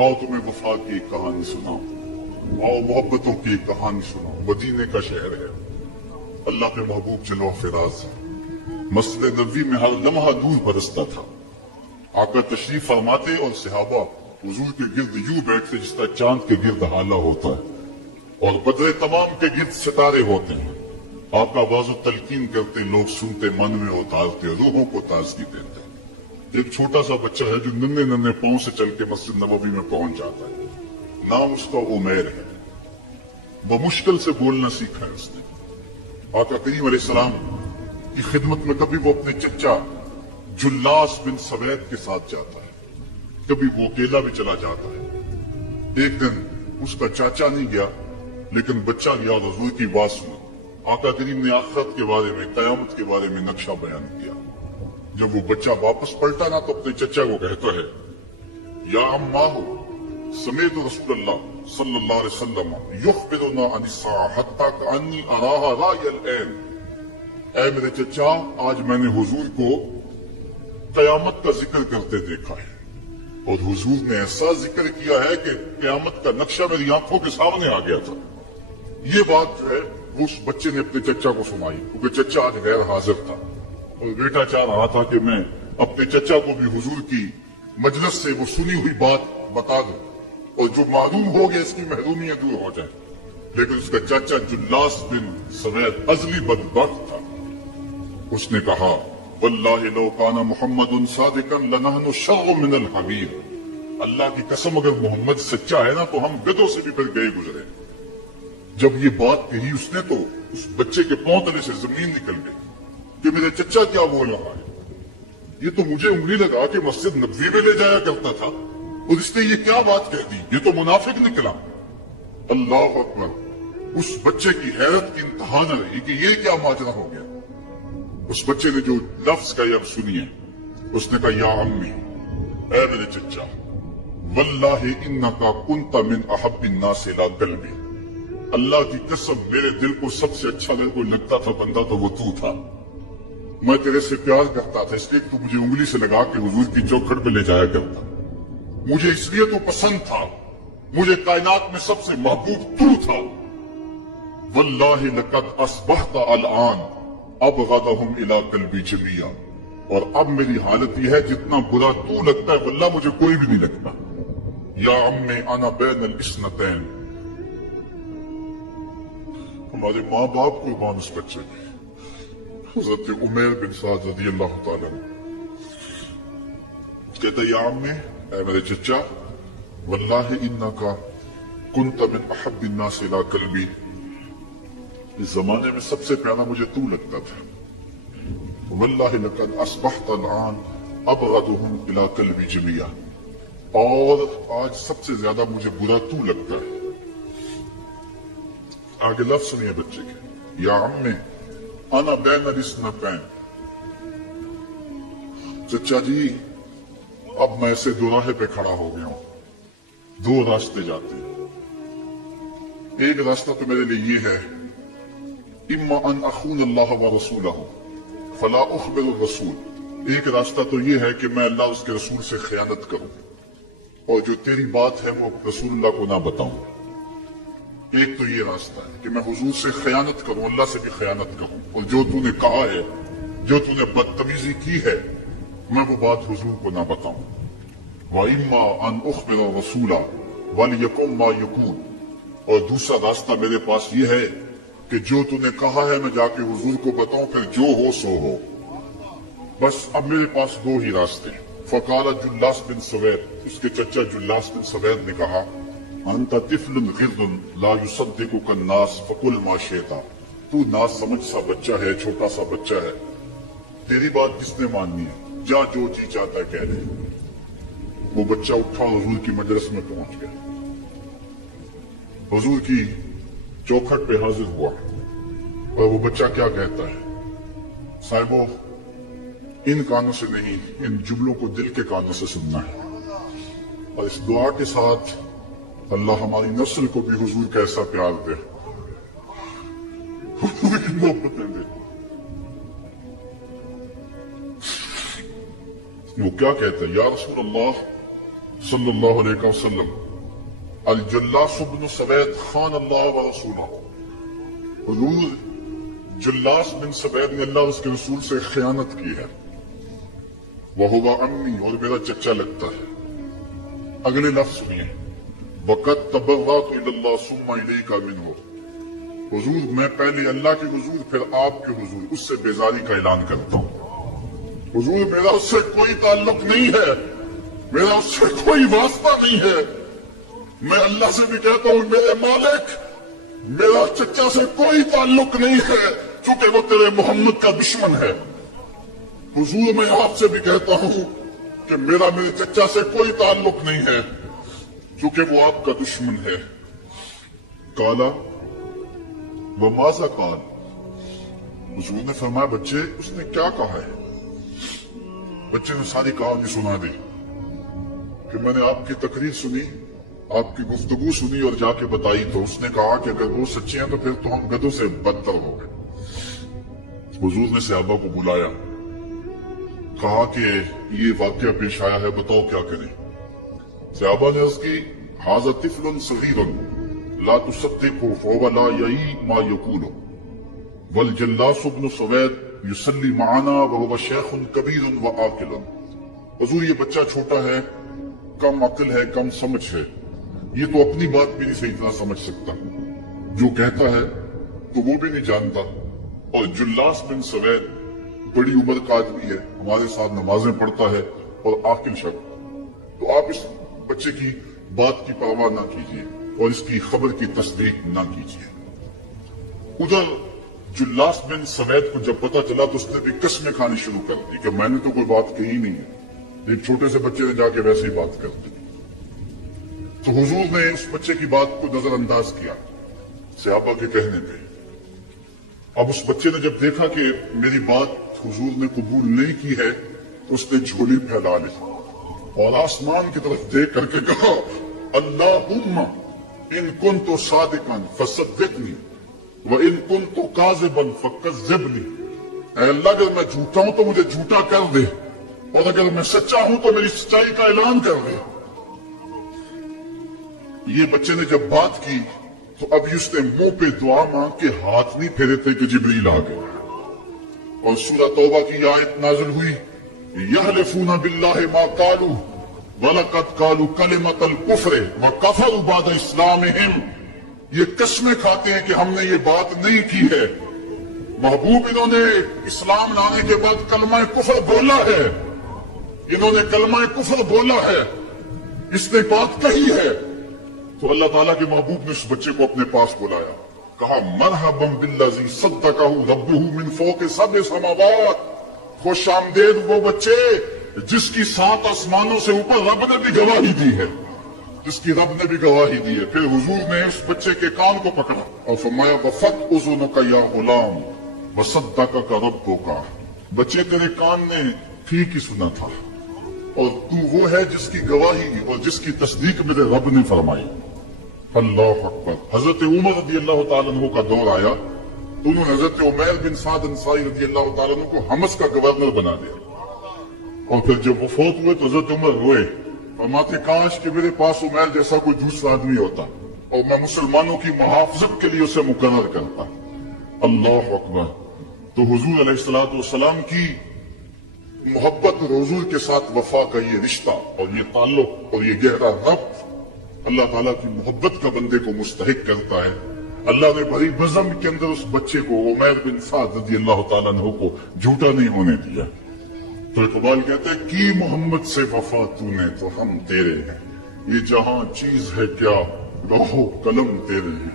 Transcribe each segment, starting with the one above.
आओ तुम्हें वफा की एक कहानी सुनाओ, आओ मोहब्बतों की एक कहानी सुनाओ। मदीने का शहर है, अल्लाह के महबूब जलवा फिराज, मस्जिद नबवी में हर लम्हा दूर बरसता था। आका तशरीफ फरमाते और सहाबा हुजूर के गिर्द यूं बैठते जिस तरह चांद के गिर्द हाला होता है और बदरे तमाम के गिर्द सितारे होते हैं। आका वाज़ो तलकीन करते, लोग सुनते, मन में उतारते, रूहों को ताजगी देते। एक छोटा सा बच्चा है जो नन्हे नन्हे पांव से चल के मस्जिद नबवी में पहुंच जाता है। नाम उसका उमैर है। बमुश्किल से बोलना सीखा है उसने। आका करीम अलैहिस्सलाम की खिदमत में कभी वो अपने चचा जुल्लास बिन सवैद के साथ जाता है, कभी वो अकेला भी चला जाता है। एक दिन उसका चाचा नहीं गया लेकिन बच्चा गया और हुजूर की बात सुनी। आका करीम ने आखिरत के बारे में, कयामत के बारे में नक्शा बयान किया। जब वो बच्चा वापस पलटा ना तो अपने चचा को कहता है, या अम्माहु समेत रसूलुल्लाह सल्लल्लाहु अलैहि वसल्लम युखबिरुना अनिस्सा हत्ता कअन्नी अराहा रायल ऐन। ऐ मेरे चचा, आज मैंने हुजूर को कयामत का जिक्र करते देखा है और हुजूर ने ऐसा जिक्र किया है कि कयामत का नक्शा मेरी आंखों के सामने आ गया था। ये बात जो है वो उस बच्चे ने अपने चचा को सुनाई, क्योंकि चचा आज गैर हाजिर था और बेटा चाह रहा था कि मैं अपने चचा को भी हुजूर की मजलिस से वो सुनी हुई बात बता दूं और जो मालूम हो गया इसकी महरूमियां दूर हो जाए। लेकिन उसका चाचा जुल्लास बिन सवैद अजली बदबख्त था। उसने कहा, वल्लाहि लौ काना मुहम्मदुन सादिकन लनहनु शर्रु मिनल हमीर। अल्लाह की कसम, अगर मोहम्मद सच्चा है ना तो हम गधों से भी फिर गए गुजरे। जब ये बात कही उसने तो उस बच्चे के पांव तले से जमीन निकल गई कि मेरे चचा क्या बोल रहा है। ये तो मुझे उंगली लगा के मस्जिद नबवी में ले जाया करता था और इसने ये क्या बात कह दी, ये तो मुनाफिक निकला। अल्लाह अकबर। उस बच्चे की हैरत की इंतहा न रही कि ये क्या माजरा हो गया। उस बच्चे ने जो लफ्ज कहे अब सुनिए। उसने कहा, या अम्मी, ऐ मेरे चचा, वल्लाहि इन्नका कुन्ता मिन अहब्बिन नास इला कल्बी। अल्लाह की कसम, मेरे दिल को सबसे अच्छा अगर कोई लगता था बंदा तो वो तू था। मैं तेरे से प्यार करता था इसलिए तू मुझे उंगली से लगा के हुजूर की चौखट पे ले जाया करता। मुझे इसलिए तो पसंद था, मुझे कायनात में सबसे महबूब तू था। वल्लाहि लक़द अस्बहता अलआन अबग़दहुम इला क़ल्बी जमिया। और अब मेरी हालत यह है, जितना बुरा तू लगता है वल्लाह मुझे कोई भी नहीं लगता। या अम्मे अना बैनल इस्नतैन। हमारे माँ बाप कुर्बान उस बच्चे में। हज़रत उमैर बिन साद रज़ियल्लाहु ताला कहता, या अम्मे, ऐ मेरे चचा, वल्लाहि इन्नका कुन्ता मिन अहब्बिन नास इला क़ल्बी। इस जमाने में सबसे प्यारा मुझे तू लगता था। वल्लाहि लक़द अस्बहता अलआन अबग़दहुम इला क़ल्बी जमिया। और आज सबसे ज्यादा मुझे बुरा तू लगता है। आगे लफ्ज सुनिए बच्चे के, या अम्मे अना बैनल इस्नतैन। चचा जी, अब मैं ऐसे दो राहे पे खड़ा हो गया हूं। दो रास्ते जाते हैं। एक रास्ता तो मेरे लिए ये है, इम्मा अन अखून अल्लाह व रसूलहू फला उखबिर रसूल। एक रास्ता तो ये है कि मैं अल्लाह उसके रसूल से खयानत करूं और जो तेरी बात है वो रसूलुल्लाह को ना बताऊं। एक तो ये रास्ता है कि मैं हुजूर से खयानत करूं, अल्लाह से भी खयानत करूं और जो तूने कहा है, जो तूने बदतमीजी की है, मैं वो बात हुजूर को ना बताऊं। व इम्मा अन उखबिर रसूला वलियकुम मा यकून। और दूसरा रास्ता मेरे पास ये है कि जो तूने कहा है मैं जाके हुजूर को बताऊं, फिर जो हो सो हो। बस अब मेरे पास दो ही रास्ते। फकाला जुल्लास बिन सवैद, उसके चचा जुल्लास बिन सवैद ने कहा, अंता तिफलुन गिर्दुन ला युसद्दिकुका अन्नास फकुल मा शिता। तू ना समझ सा बच्चा है, छोटा सा बच्चा है, तेरी बात किसने माननी है, जा जो जी चाहता है कह दे। वो बच्चा उठा और हुजूर की मजलिस में पहुंच गया। हुजूर की चौखट पे हाजिर हुआ और वो बच्चा क्या कहता है, साहिबो, इन कानों से नहीं, इन जुमलों को दिल के कानों से सुनना है। और इस दुआ के साथ अल्लाह हमारी नस्ल को भी हुजूर का ऐसा प्यार दे, हुजूर की मोहब्बतें दे। वो क्या कहता है, या रसूल अल्लाह, सल्लल्लाहु अलैहि वसल्लम अल-जुल्लास इब्न सवैद खान अल्लाह व रसूलह, हुजूर जुल्लास बिन सवैद ने अल्लाह उसके रसूल से खयानत की है। वह हुआ अम्मी, और मेरा चचा लगता है। अगले लफ्ज सुनिए, वक़द तबर्रअतु इलल्लाह सुम्मा इलैका मिन्हु, हुजूर मैं पहले अल्लाह के हुजूर फिर आपके हुजूर उससे बेजारी का ऐलान करता हूं। हुजूर मेरा उससे कोई ताल्लुक नहीं है, मेरा उससे कोई वास्ता नहीं है। मैं अल्लाह से भी कहता हूं मेरे मालिक, मेरा चचा से कोई ताल्लुक नहीं है, क्योंकि वो तेरे मोहम्मद का दुश्मन है। हुजूर मैं आपसे भी कहता हूं कि मेरा मेरे चचा से कोई ताल्लुक नहीं है, क्योंकि वो आपका दुश्मन है। काला व माजा काल, हुजूर ने फरमाया बच्चे उसने क्या कहा है। बच्चे ने सारी कहानी सुना दी कि मैंने आपकी तकरीर सुनी, आपकी गुफ्तगू सुनी और जाके बताई तो उसने कहा कि अगर वो सच्चे हैं तो फिर तो हम गधों से बदतर हो गए। हुजूर ने सहाबा को बुलाया, कहा कि ये वाकया पेश आया है, बताओ क्या करें। सहाबा ने उसकी हाज़ा तिफ़्लुन सगीरुन ला तुसद्दिक़ु फ़हुव ला यई मा यक़ूलु वल जल्लास इब्न सवैद युसल्ली मआना व हुव शैख़ुन कबीरुन व आक़िलुन। हुजूर ये बच्चा छोटा है, कम अक्ल है, कम समझ है, ये तो अपनी बात भी नहीं सही तरह समझ सकता, जो कहता है तो वो भी नहीं जानता। और जुल्लास बिन सवैद बड़ी उम्र का आदमी है, हमारे साथ नमाजें पढ़ता है और आकिल शख्स। तो आप इस बच्चे की बात की परवाह ना कीजिए और इसकी खबर की तस्दीक ना कीजिए। उधर जुल्लास बिन सवैद को जब पता चला तो उसने भी कस्में खानी शुरू कर दी कि मैंने तो कोई बात कही नहीं है, एक छोटे से बच्चे ने जाके वैसे ही बात कर दी। तो हुजूर ने उस बच्चे की बात को नजरअंदाज किया सहाबा के कहने पे। अब उस बच्चे ने जब देखा कि मेरी बात हुजूर ने कबूल नहीं की है तो उसने झोली फैला ली और आसमान की तरफ देख करके कहा, अल्लाहुम्मा इन कुन्तु सादिकन फसद्दिक़नी व इन कुन्तु काज़िबन फकज़्ज़िबनी। ऐ अल्लाह अगर मैं झूठा हूं तो मुझे झूठा कर दे, और अगर मैं सच्चा हूं तो मेरी सच्चाई का ऐलान कर दे। ये बच्चे ने जब बात की तो अभी उसने मुंह पे दुआ मांग के हाथ नहीं फेरे थे कि जिब्रील आ गए और सूरह तौबा की आयत नाज़िल हुई, यहलिफूना बिल्लाहि मा कालू वलक़द कालू कलिमतल कुफ्र व कफरू बाद इस्लामिहिम। ये कस्में खाते हैं कि हमने ये बात नहीं की है। महबूब इन्होंने इस्लाम लाने के बाद कलमा कुफ्र बोला है, इन्होंने कलमा कुफ्र बोला है, इसने बात कही है। तो अल्लाह ताला के महबूब ने उस बच्चे को अपने पास बुलाया, कहा मरहबम बिल्लज़ी सद्दक़हु रब्बुहु मिन फ़ौक़ि सब'i समावात। खुश आमदेद वो बच्चे जिसकी 7 आसमानों से ऊपर रब ने भी गवाही दी है, जिसकी रब ने भी गवाही दी है। फिर हुजूर ने उस बच्चे के कान को पकड़ा और फरमाया वफ़त उज़ुनुका या गुलाम वसद्दक़का रब्बुका। बच्चे तेरे कान ने ठीक ही सुना था और तू वो है जिसकी गवाही और जिसकी तस्दीक मेरे रब ने फरमाई। अल्लाह अकबर। हजरत उमर रज़ी अल्लाह तआला अन्हु का दौर आया तो उन्होंने हजरत उमैर बिन साद अंसारी रज़ी अल्लाह तआला अन्हु को हमस का गवर्नर बना दिया। और फिर जब वो फौत हुए तो हजरत उमर रोए, फरमाते काश कि मेरे पास उमैर जैसा कोई दूसरा आदमी होता और मैं मुसलमानों की मुहाफ़ज़त के लिए उसे मुकर्रर करता। अल्लाह अकबर। तो हुजूर अलैहिस्सलातु वस्सलाम की मोहब्बत और हुजूर के साथ वफा का ये रिश्ता और ये ताल्लुक और ये गहरा रब्त अल्लाह ताला की मोहब्बत का बंदे को मुस्तहिक करता है। अल्लाह ने बड़ी बज़म के अंदर उस बच्चे को उमैर बिन साद रज़ी अल्लाह तआला अन्हु को झूठा नहीं होने दिया। तो इक़बाल कहते हैं कि मोहम्मद से वफा तूने तो हम तेरे हैं, ये जहां चीज है क्या लौहो कलम तेरे हैं।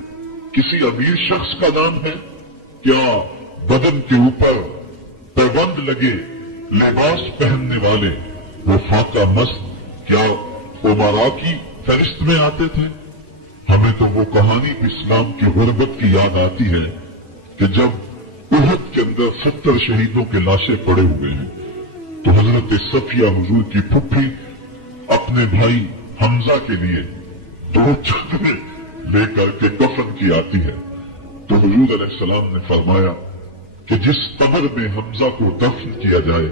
किसी अमीर शख्स का नाम है क्या बदन के ऊपर पैबंद लगे लिबास पहनने वाले वो फाका मस्त क्या उमरा की फहरिस्त में आते थे। हमें तो वो कहानी इस्लाम की गुर्बत की याद आती है कि जब उहद के अंदर 70 शहीदों के लाशें पड़े हुए हैं तो हजरत सफिया हुजूर की फुफ्फी अपने भाई हमजा के लिए 2 चादरें लेकर के कफन की आती है। तो हुजूर अलैहिस्सलाम ने फरमाया कि जिस कब्र में हमजा को दफन किया जाए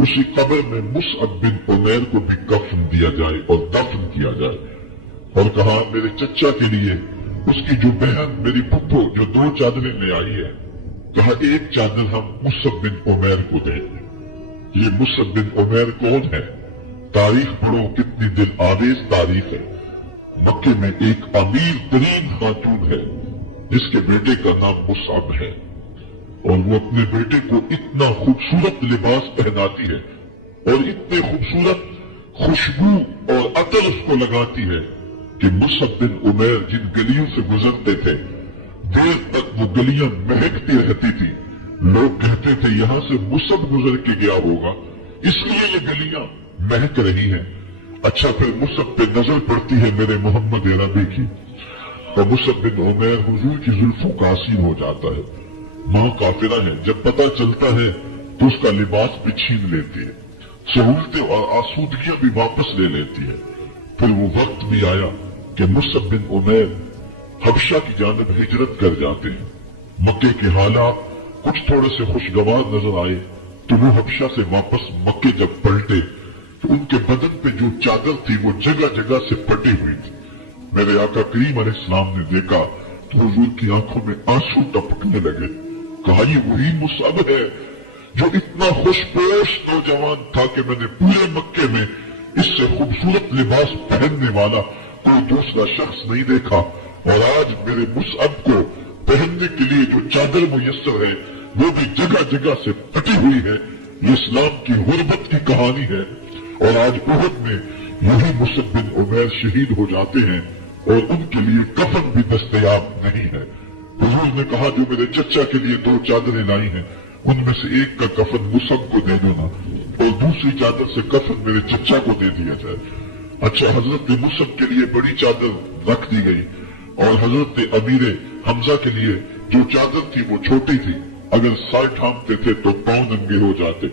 उसी कब्र में मुसअब बिन उमैर को भी कफन दिया जाए और दफन किया जाए। और कहा मेरे चचा के लिए उसकी जो बहन मेरी फुफ्फो जो 2 चादरें ले आई है, कहा एक चादर हम मुसअब बिन उमैर को दें। ये मुसअब बिन उमैर कौन है? तारीख पढ़ो, कितनी दिल आवेज तारीख है। मक्के में एक अमीर तरीन खातून है जिसके बेटे का नाम मुसअब है, और वो अपने बेटे को इतना खूबसूरत लिबास पहनाती है और इतने खूबसूरत खुशबू और अतर उसको लगाती है कि मुसअब बिन उमैर जिन गलियों से गुजरते थे देर तक वो गलियां महकती रहती थी। लोग कहते थे यहां से मुसअब गुजर के गया होगा, इसलिए ये गलियां महक रही हैं। अच्छा, फिर मुसअब पे नजर पड़ती है मेरे मोहम्मद अरबी की, और मुसअब बिन उमैर हुजूर की जुल्फों का आसीन हो जाता है। मां काफिरा है, जब पता चलता है तो उसका लिबास भी छीन लेती है, सहूलतें और आसूदगियां भी वापस ले लेती है। फिर वो वक्त भी आया कि मुसअब बिन उमैर हबशा की जानिब हिजरत कर जाते हैं। मक्के के हालात कुछ थोड़े से खुशगवार नजर आए तो वो हबशा से वापस मक्के जब पलटे तो उनके बदन पे जो चादर थी वो जगह जगह से फटी हुई थी। मेरे आका करीम अलैहिस्सलाम ने देखा तो हुजूर की आंखों में आंसू टपकने लगे। कहा ये वही मुसअब है जो इतना खुशपोश नौजवान था कि मैंने पूरे मक्के में इससे खूबसूरत लिबास पहनने वाला कोई दूसरा शख्स नहीं देखा, और आज मेरे मुसअब को पहनने के लिए जो चादर मुयस्सर है वो भी जगह जगह से फटी हुई है। ये इस्लाम की गुर्बत की कहानी है। और आज उहद में यही मुसअब बिन उमैर शहीद हो जाते हैं और उनके लिए कफन भी दस्तयाब नहीं है। हुजूर ने कहा जो मेरे चचा के लिए 2 चादरें लाई हैं उनमें से एक का कफन मुसअब को दे देना और दूसरी चादर से कफन मेरे चचा को दे दिया जाए। अच्छा, हजरत मुसअब के लिए बड़ी चादर रख दी गई और हजरत अमीर हमजा के लिए जो चादर थी वो छोटी थी। अगर सर ढांपते थे तो पांव नंगे हो जाते,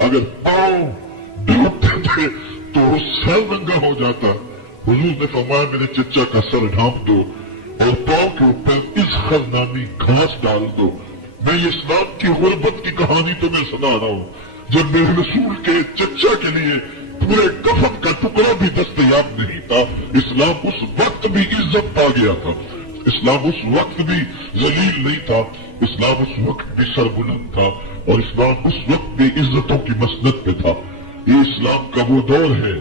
अगर पांव ढूंढते थे तो सर नंगा हो जाता। हुजूर ने फरमाया मेरे चचा का सर ढांप दो और पांव के ऊपर इस खरनामी घास डाल दो। मैं ये इस्लाम की गुर्बत की कहानी तुम्हें सुना रहा हूँ जब मेरे रसूल के चचा के लिए पूरे कफन का टुकड़ा भी दस्तयाब नहीं था। इस्लाम उस वक्त भी इज्जत पा गया था, इस्लाम उस वक्त भी जलील नहीं था, इस्लाम उस वक्त भी सरबुलंद था, और इस्लाम उस वक्त भी इज्जतों की मसनद पे था। ये इस्लाम का वो दौर है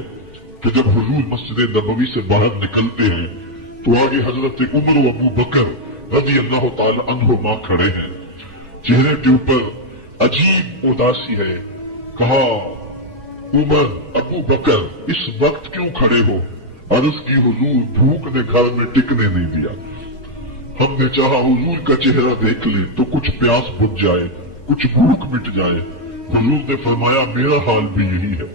कि जब हुजूर मस्जिद नबवी से बाहर निकलते हैं तो आगे हजरत उमर व अबू बकर रज़ी अल्लाह ताला अन्हुमा खड़े हैं। चेहरे के ऊपर अजीब उदासी है। कहा उमर, अबू बकर इस वक्त क्यों खड़े हो? अर्ज की हुजूर भूख ने घर में टिकने नहीं दिया। हमने चाहा हुजूर का चेहरा देख ले तो कुछ प्यास बुझ जाए, कुछ भूख मिट जाए। हुजूर ने फरमाया मेरा हाल भी यही है।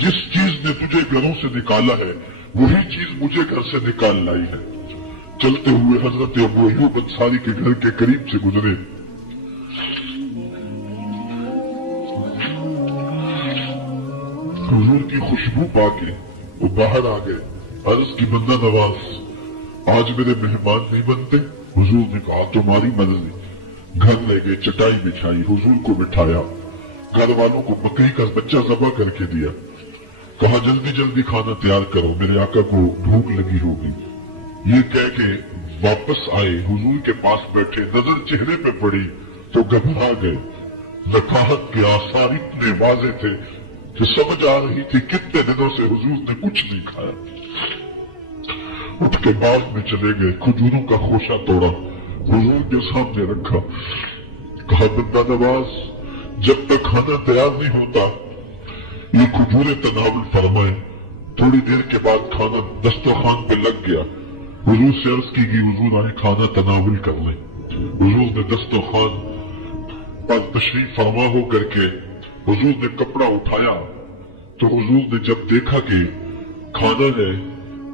जिस चीज ने तुझे घरों से निकाला है वही चीज मुझे घर से निकाल लाई है। चलते हुए हजरत अबू अय्यूब अंसारी के घर के करीब से गुजरे। हुजूर की खुशबू पाके वो बाहर आ गए। अर्ज की बंदा नवाज, आज मेरे मेहमान नहीं बनते? हुजूर ने कहा तुम्हारी मर्जी। घर ले गए, चटाई बिछाई, हुजूर को बिठाया, घर वालों को बकरी का बच्चा ज़बा करके दिया। कहा जल्दी जल्दी खाना तैयार करो, मेरे आका को भूख लगी होगी। ये कह के वापस आए, हुजूर के पास बैठे, नजर चेहरे पे पड़ी तो घबरा गए। नकाहत के आसार इतने वाजे थे कि समझ आ रही थी कितने दिनों से हुजूर ने कुछ नहीं खाया। उठ के बाग में चले गए, खजूरों का खोशा तोड़ा, हुजूर के सामने रखा। कहा बंदा नवाज, जब तक खाना तैयार नहीं होता ये खजूरें तनावुल फरमाए। थोड़ी देर के बाद खाना दस्तरखान पे लग गया। हुजूर से अर्ज की गई हुजूर आए खाना तनावुल कर लें। हुजूर ने दस्तरखान पर तशरीफ फरमा हो करके हुजूर ने कपड़ा उठाया तो हुजूर ने जब देखा कि खाना है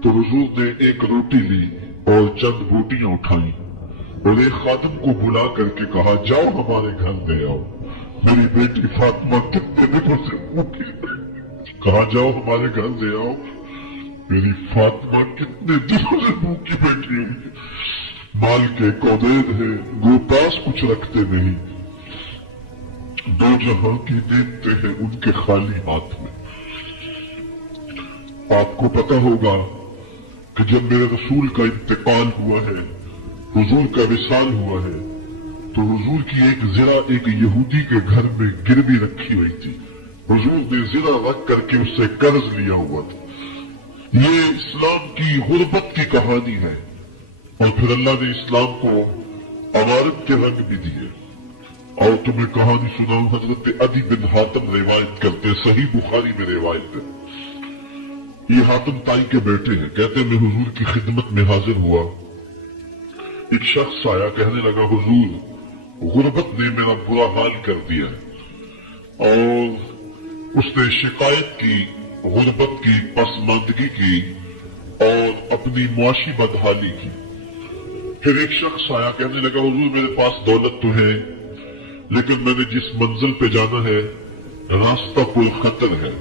तो हुजूर ने एक रोटी ली और चंद बोटियां उठाई और एक खादिम को बुला करके कहा जाओ हमारे घर दे आओ, मेरी बेटी फातिमा कितने दिनों से भूखी है। कहा जाओ हमारे घर दे आओ, मेरी फातिमा कितने दिनों से भूखी बैठी हुई है। माल के कौदेद है, गोपास कुछ रखते नहीं। दो जहां की देखते हैं उनके खाली हाथ में। आपको पता होगा कि जब मेरे रसूल का इंतकाल हुआ है, हुजूर का विसाल हुआ है, तो हुजूर की एक ज़रा एक यहूदी के घर में गिरवी रखी हुई थी। हुजूर ने ज़रा रख करके उससे कर्ज लिया हुआ था। ये इस्लाम की गुर्बत की कहानी है। और फिर अल्लाह ने इस्लाम को अमारत के रंग भी दिए। और तुम्हें कहानी सुनाऊं, हजरत अदी बिन हातिम रिवायत करते, सही बुखारी में रिवायत है। ये हातिम ताई के बेटे हैं। कहते मैं हुजूर की खिदमत में हाजिर हुआ। एक शख्स आया, कहने लगा हुजूर गुर्बत ने मेरा बुरा हाल कर दिया। और उसने शिकायत की गुर्बत की, पसमानदगी की और अपनी मुआशी बदहाली की। फिर एक शख्स आया, कहने लगा हुजूर मेरे पास दौलत तो है, लेकिन मैंने जिस मंजिल पे जाना है रास्ता पुल खतर है,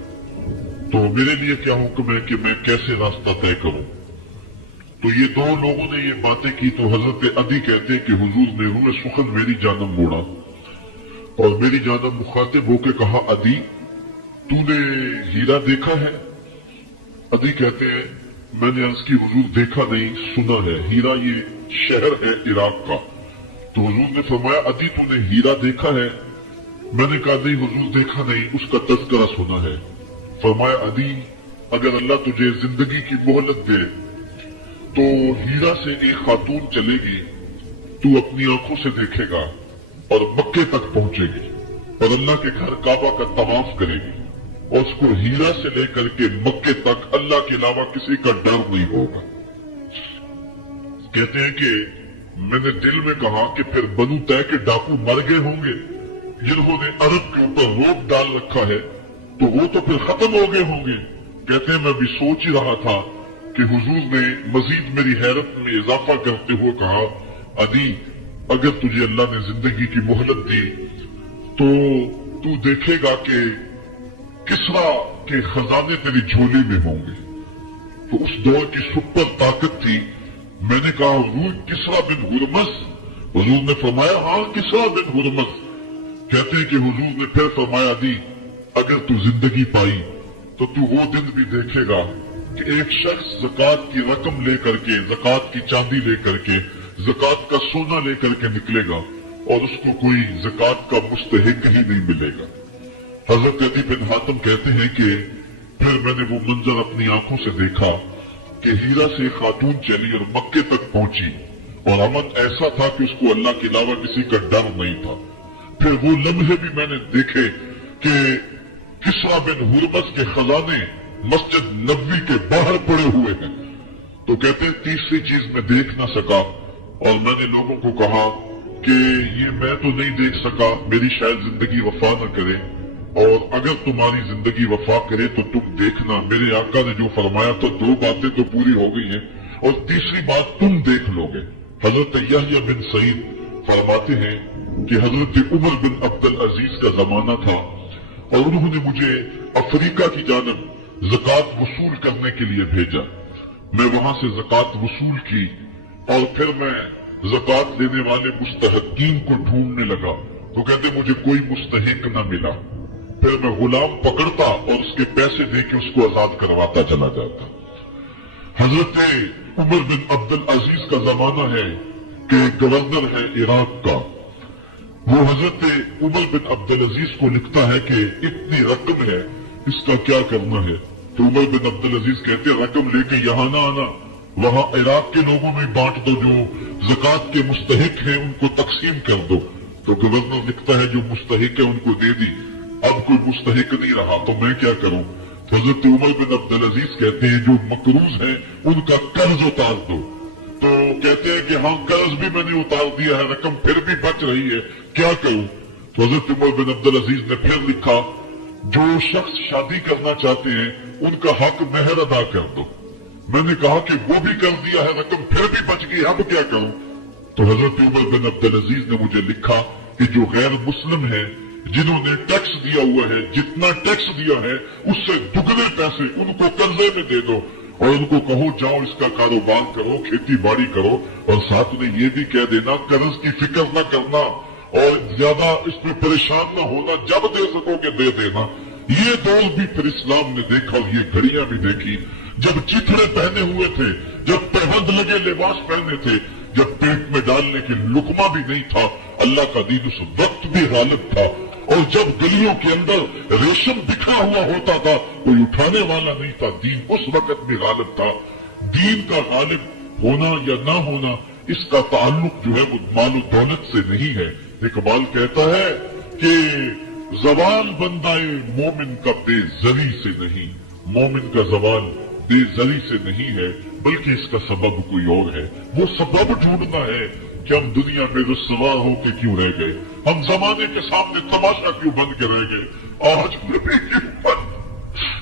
तो मेरे लिए क्या हुक्म है कि मैं कैसे रास्ता तय करूं। तो ये दो लोगों ने ये बातें की। तो हजरत अदी कहते कि हुजूर ने रूह सुखन मेरी जानब मोड़ा और मेरी जानब मुखातिब होके कहा, अदी तूने हीरा देखा है? अदी कहते हैं मैंने अर्ज की हुजूर देखा नहीं, सुना है। हीरा ये शहर है इराक का। तो हुजूर ने फरमाया, अदी तूने हीरा देखा है? मैंने कहा नहीं हुजूर देखा नहीं, उसका तज़किरा सुना है। फरमाया, अदी अगर अल्लाह तुझे जिंदगी की मोहलत दे तो हीरा से एक खातून चलेगी, तू अपनी आंखों से देखेगा और मक्के तक पहुंचेगी और अल्लाह के घर काबा का तवाफ करेगी और उसको हीरा से लेकर के मक्के तक अल्लाह के अलावा किसी का डर नहीं होगा। कहते हैं कि मैंने दिल में कहा कि फिर बनु तय के डाकू मर गए होंगे जिन्होंने अरब के ऊपर रोक डाल रखा है, तो वो तो फिर खत्म हो गए होंगे। कहते हैं मैं भी सोच ही रहा था कि हुजूर ने मजीद मेरी हैरत में इजाफा करते हुए कहा, अदी अगर तुझे अल्लाह ने जिंदगी की मोहलत दी तो तू देखेगा कि किसरा के खजाने तेरी झोली में होंगे। तो उस दौर की सुपर ताकत थी। मैंने कहा हुजूर किसरा बिन हुरमस? हुजूर ने फरमाया हाँ किसरा बिन हुरमस। कहते हैं कि हुजूर ने फिर फरमाया, दी अगर तू जिंदगी पाई तो तू वो दिन भी देखेगा कि एक शख्स ज़कात की रकम लेकर के, ज़कात की चांदी लेकर के, ज़कात का सोना लेकर के निकलेगा और उसको कोई ज़कात का मुस्तहिक ही नहीं मिलेगा। हजरत अदी बिन हातिम कहते हैं कि फिर मैंने वो मंजर अपनी आंखों से देखा कि हीरा से खातून चली और मक्के तक पहुंची और अमन ऐसा था कि उसको अल्लाह के अलावा किसी का डर नहीं था। फिर वो लम्हे भी मैंने देखे कि किस्रा बिन हुरमस के खजाने मस्जिद नबवी के बाहर पड़े हुए हैं। तो कहते हैं तीसरी चीज मैं देख ना सका और मैंने लोगों को कहा कि ये मैं तो नहीं देख सका, मेरी शायद जिंदगी वफा न करे, और अगर तुम्हारी जिंदगी वफा करे तो तुम देखना मेरे आका ने जो फरमाया तो दो बातें तो पूरी हो गई हैं और तीसरी बात तुम देख लोगे। हजरत यहया बिन सईद फरमाते हैं कि हजरत उमर बिन अब्दुल अजीज का जमाना था और उन्होंने मुझे अफ्रीका की जानब ज़कात वसूल करने के लिए भेजा। मैं वहां से ज़कात वसूल की और फिर मैं ज़कात लेने वाले मुस्तहकीन को ढूंढने लगा। तो कहते मुझे कोई मुस्तहिक न मिला। फिर मैं गुलाम पकड़ता और उसके पैसे देके उसको आजाद करवाता चला जाता। हजरत उमर बिन अब्दुल अजीज का जमाना है कि गवर्नर है इराक का। वो हजरत उमर बिन अब्दुल अजीज को लिखता है कि इतनी रकम है, इसका क्या करना है। तो उमर बिन अब्दुल अजीज कहते रकम लेके यहां ना आना, वहां इराक के लोगों में बांट दो, जो ज़कात के मुस्तहिक हैं उनको तकसीम कर दो। तो गवर्नर लिखता है जो मुस्तहिक है उनको दे दी, अब कोई मुस्तहिक नहीं रहा तो मैं क्या करूं। तो हजरत उमर बिन अब्दुल अजीज कहते हैं जो मकरूज है उनका कर्ज उतार दो। तो कहते हैं कि हाँ कर्ज भी मैंने उतार दिया है, रकम फिर भी बच रही है, क्या करूं। तो हजरत उमर बिन अब्दुल अजीज ने फिर लिखा जो शख्स शादी करना चाहते हैं उनका हक मेहर अदा कर दो। मैंने कहा कि वो भी कर दिया है, रकम फिर भी बच गई, अब क्या करूं। तो हजरत उमर बिन अब्दुल अजीज ने मुझे लिखा कि जो गैर मुस्लिम है जिन्होंने टैक्स दिया हुआ है, जितना टैक्स दिया है उससे दुगने पैसे उनको कर्जे में दे दो और उनको कहो जाओ इसका कारोबार करो, खेती बाड़ी करो, और साथ में ये भी कह देना कर्ज की फिक्र न करना और ज्यादा इस पे परेशान ना होना, जब दे सकोगे दे देना। ये दौर भी फिर इस्लाम ने देखा और ये घड़ियां भी देखी। जब चिथड़े पहने हुए थे, जब पैबंद लगे लिबास पहने थे, जब पेट में डालने की लुकमा भी नहीं था, अल्लाह का दीन उस वक्त भी गालिब था। और जब गलियों के अंदर रेशम बिखरा हुआ होता था, कोई उठाने वाला नहीं था, दीन उस वक्त भी गालिब था। दीन का गालिब होना या ना होना, इसका ताल्लुक जो है वो मालो दौलत से नहीं है। इकबाल कहता है कि जवाल बंदाए मोमिन का बेजरी से नहीं, मोमिन का जवाल बेजरी से नहीं है, बल्कि इसका सबब कोई और है। वो सबब ढूंढना है कि हम दुनिया में रुस्वा होके क्यों रह गए, हम जमाने के सामने तमाशा क्यों बन के रह गए, आज नबी की उम्मत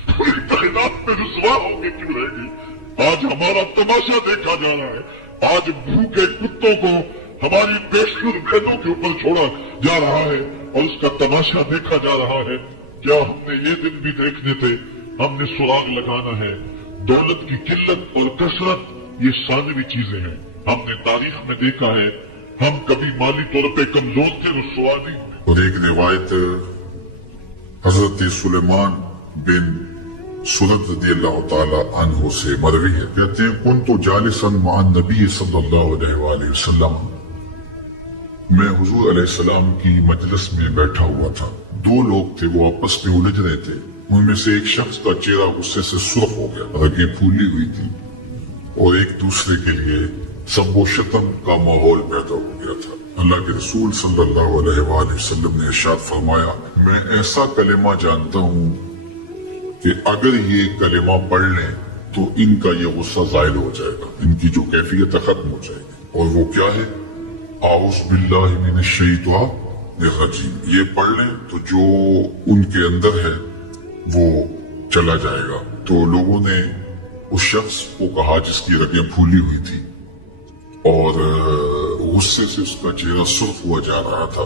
पूरी कायनात में रुस्वा होके क्यों रह गई। आज हमारा तमाशा देखा जा रहा है, आज भूखे कुत्तों को हमारी बेशुर बहनों के ऊपर छोड़ा जा रहा है और उसका तमाशा देखा जा रहा है। क्या हमने ये दिन भी देखने थे? हमने सुराग लगाना है। दौलत की किल्लत और कसरत ये सानवी चीजें हैं। हमने तारीख में देखा है, हम कभी माली तौर पे कमजोर थे, रुस्वा नहीं हुए। और एक रिवायत हजरत सुलेमान बिन सुरत रदियल्लाहु ताला अन्हु से मरवी है, कहते हैं कुन्तु जालिसन मअन नबी सल्लल्लाहु अलैहि वसल्लम, मैं हुजूर अलैहिस्सलाम की मजलिस में बैठा हुआ था। दो लोग थे, वो आपस में उलझ रहे थे। उनमें से एक शख्स का चेहरा गुस्से से सुर्ख हो गया, रगें फूली हुई थी और एक दूसरे के लिए संबोशतन का माहौल पैदा हो गया था। अल्लाह के रसूल सल्लल्लाहु अलैहि वसल्लम ने इरशाद फरमाया, मैं ऐसा कलेमा जानता हूँ कि अगर ये कलेमा पढ़ लें तो इनका ये गुस्सा जायल हो जाएगा, इनकी जो कैफियत खत्म हो जाएगी। और वो क्या है? आउज़ बिल्लाहि मिनश शैतानिर रजीम। ये पढ़ लें तो जो उनके अंदर है वो चला जाएगा। तो लोगों ने उस शख्स को कहा जिसकी रगें फूली हुई थी और गुस्से से उसका चेहरा सुर्ख हुआ जा रहा था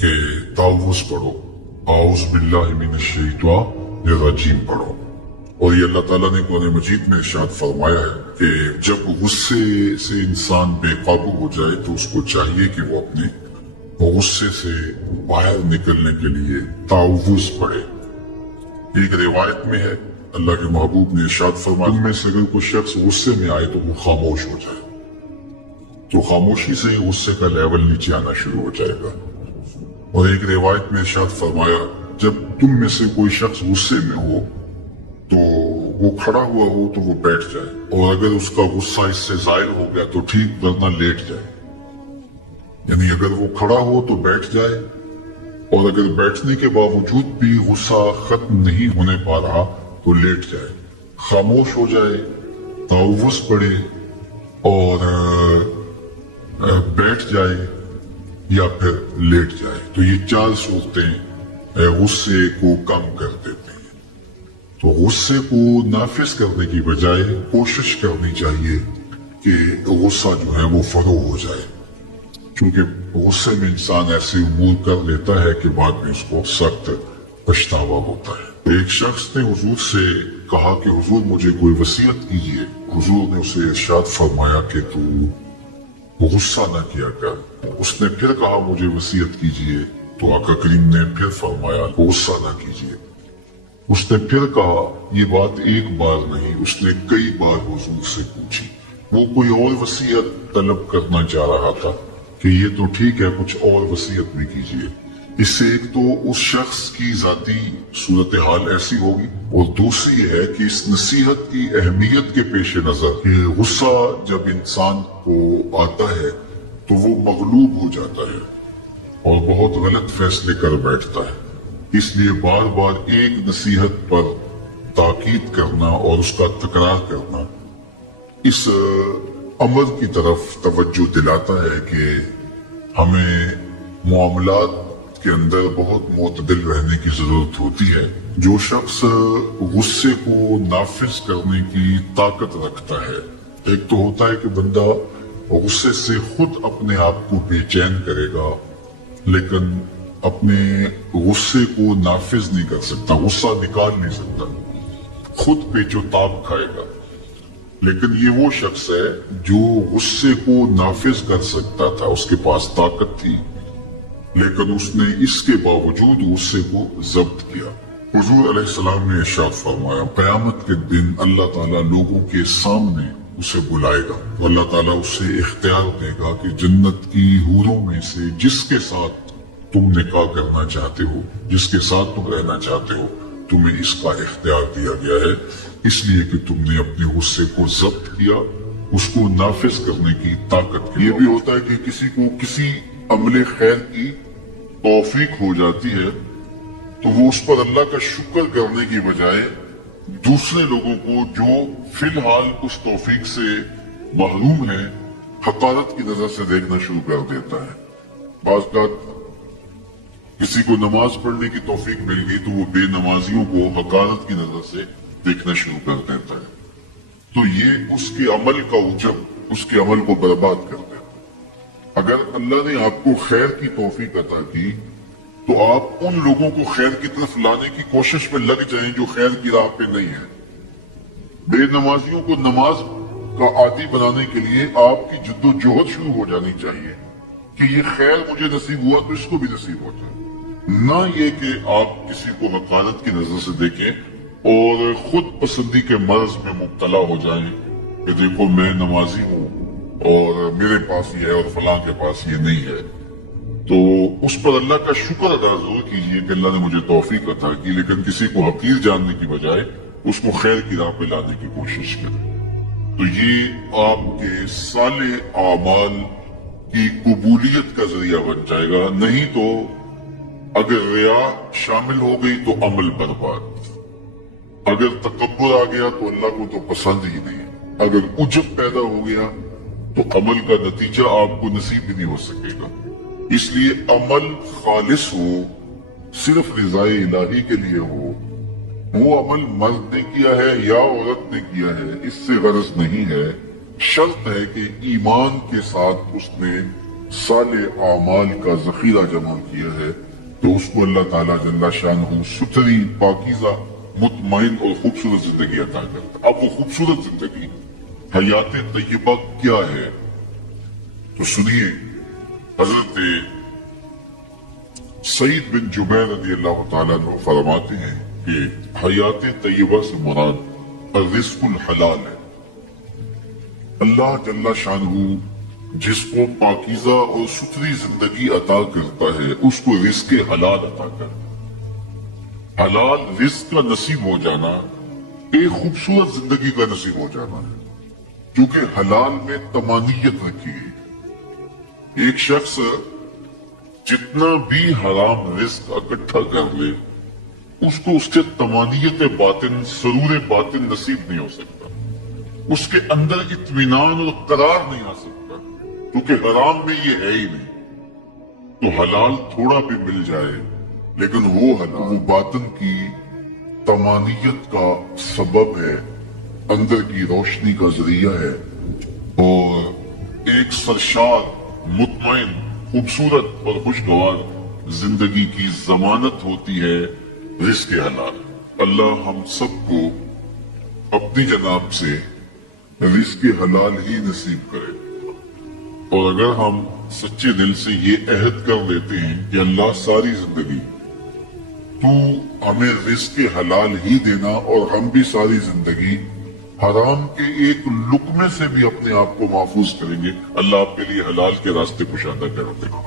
कि ताऊज़ पढ़ो, आउज़ बिल्लाहि मिनश शैतानिर रजीम पढ़ो। और ये अल्लाह ताला ने कुरान मजीद में इरशाद फरमाया है कि जब गुस्से से इंसान बेकाबू हो जाए तो उसको चाहिए कि वो अपने गुस्से से बाहर निकलने के लिए ताऊज़ पढ़े। एक रिवायत में है, अल्लाह के महबूब ने इरशाद फरमाया, तुम में से अगर कोई शख्स गुस्से में आए तो वो खामोश हो जाए, तो खामोशी से ही गुस्से का लेवल नीचे आना शुरू हो जाएगा। और एक रिवायत में इरशाद फरमाया, जब तुम में से कोई शख्स गुस्से में हो तो वो खड़ा हुआ हो तो वो बैठ जाए, और अगर उसका गुस्सा इससे जायल हो गया तो ठीक, वरना लेट जाए। यानी अगर वो खड़ा हो तो बैठ जाए, और अगर बैठने के बावजूद भी गुस्सा खत्म नहीं होने पा रहा तो लेट जाए, खामोश हो जाए, ताऊज़ पढ़े और बैठ जाए या फिर लेट जाए। तो ये चार सूरतें गुस्से को कम कर देती हैं। तो गुस्से को नाफिज करने की बजाय कोशिश करनी चाहिए कि गुस्सा जो है वो फरो हो जाए, क्योंकि गुस्से में इंसान ऐसे उमूर कर लेता है कि बाद में उसको सख्त पछतावा होता है। एक शख्स ने हुजूर से कहा कि हुजूर मुझे कोई वसीयत कीजिए। हुजूर ने उसे इरशाद फरमाया कि तू गुस्सा न किया कर। उसने फिर कहा मुझे वसीयत कीजिए, तो आका करीम ने फिर फरमाया गुस्सा न कीजिए। उसने फिर कहा, ये बात एक बार नहीं, उसने कई बार हुजूर से पूछी। वो कोई और वसीयत तलब करना चाह रहा था कि ये तो ठीक है, कुछ और वसीयत भी कीजिए। इससे एक तो उस शख्स की जाती सूरत हाल ऐसी होगी, और दूसरी है कि इस नसीहत की अहमियत के पेश नजर कि गुस्सा जब इंसान को आता है तो वो मगलूब हो जाता है और बहुत गलत फैसले कर बैठता है। इसलिए बार बार एक नसीहत पर ताकीद करना और उसका तकरार करना इस अमर की तरफ तवज्जो दिलाता है कि हमें मामलात के अंदर बहुत मोतदिल रहने की जरूरत होती है। जो शख्स गुस्से को नाफिज करने की ताकत रखता है, एक तो होता है कि बंदा गुस्से से खुद अपने आप को बेचैन करेगा, लेकिन अपने गुस्से को नाफिज नहीं कर सकता, गुस्सा निकाल नहीं सकता, खुद पेचोताब खाएगा। लेकिन ये वो शख्स है जो गुस्से को नाफिज कर सकता था, उसके पास ताकत थी, लेकिन उसने इसके बावजूद गुस्से को जब्त किया। हुजूर अलैहिस्सलाम ने इरशाद फरमाया, क़यामत के दिन अल्लाह ताला लोगों के सामने उसे बुलाएगा तो अल्लाह ताला उसे इख्तियार देगा कि जन्नत की हूरों में से जिसके साथ तुम निकाह करना चाहते हो, जिसके साथ तुम रहना चाहते हो, तुम्हें इसका इख्तियार दिया गया है, इसलिए कि तुमने अपने गुस्से को जब्त किया, उसको नाफिज करने की ताकत की। ये भी होता है कि किसी को किसी अमले खैर की तौफीक हो जाती है तो वो उस पर अल्लाह का शुक्र करने की बजाय दूसरे लोगों को जो फिलहाल उस तौफीक से महरूम है हकारत की नजर से देखना शुरू कर देता है। बाज़ औक़ात किसी को नमाज पढ़ने की तौफीक मिल गई तो वो बेनमाजियों को हकारत की नजर से देखना शुरू कर देता है, तो ये उसके अमल का उजब, उसके अमल को बर्बाद कर देता है। अगर अल्लाह ने आपको खैर की तौफीक अता की तो आप उन लोगों को खैर की तरफ लाने की कोशिश में लग जाएं जो खैर की राह पे नहीं है। बेनमाजियों को नमाज का आदी बनाने के लिए आपकी जद्दोजहद शुरू हो जानी चाहिए कि ये खैर मुझे नसीब हुआ तो इसको भी नसीब हो जाए, ना ये कि आप किसी को हकारत की नजर से देखें और खुद पसंदी के मर्ज में मुब्तला हो जाएं कि देखो मैं नमाजी हूं और मेरे पास ये है और फलां के पास ये नहीं है। तो उस पर अल्लाह का शुक्र अदा जरूर कीजिए कि अल्लाह ने मुझे तौफीक अता की, लेकिन किसी को हकीर जानने की बजाय उसको खैर की राह पे लाने की कोशिश करें। तो ये आपके साले आमाल की कबूलियत का जरिया बन जाएगा। नहीं तो अगर रिया शामिल हो गई तो अमल बर्बाद, अगर तकब्बुर आ गया तो अल्लाह को तो पसंद ही नहीं, अगर उजब पैदा हो गया तो अमल का नतीजा आपको नसीब भी नहीं हो सकेगा। इसलिए अमल खालिस हो, सिर्फ रिज़ाए इलाही के लिए हो, वो अमल मर्द ने किया है या औरत ने किया है इससे गरज नहीं है। शर्त है कि ईमान के साथ उसने साले आमाल का जखीरा जमा किया है तो उसको अल्लाह ताला जल्ला शानहू सुथरी, पाकीज़ा, मुतमईन और खूबसूरत जिंदगी अता करता। अब वो खूबसूरत जिंदगी हयात तय्यबा क्या है तो सुनिए। हजरत सईद बिन जुबैर रज़ी अल्लाह तआला अन्हु फरमाते हैं कि हयात तय्यबा से मुराद रिज़्कुल हलाल है। अल्लाह जल्ला शानहू जिसको पाकीज़ा और सुथरी जिंदगी अता करता है उसको रिज़्क़े हलाल अता करता है। हलाल रिज़्क़ का नसीब हो जाना एक खूबसूरत जिंदगी का नसीब हो जाना है, क्योंकि हलाल में तमानियत रखी गई। एक शख्स जितना भी हराम रिज़्क इकट्ठा कर ले उसको उससे तमानियत बातिन, सरूर बातिन नसीब नहीं हो सकता, उसके अंदर इत्मीनान और करार नहीं आ सकता, क्योंकि हराम में ये है ही नहीं। तो हलाल थोड़ा भी मिल जाए लेकिन वो हलाल वो बातिन की तमानियत का सबब है, अंदर की रोशनी का जरिया है और एक सरशार, मुतमईन, खूबसूरत और खुशगवार जिंदगी की जमानत होती है रिज़्क़े हलाल। अल्लाह हम सबको अपनी जनाब से रिज़्क़े हलाल ही नसीब करे। और अगर हम सच्चे दिल से ये अहद कर लेते हैं कि अल्लाह सारी जिंदगी तू हमें रिज़्क़े हलाल ही देना और हम भी सारी जिंदगी हराम के एक लुकमे से भी अपने आप को महफूज करेंगे, अल्लाह आपके लिए हलाल के रास्ते कुशादा कर देगा।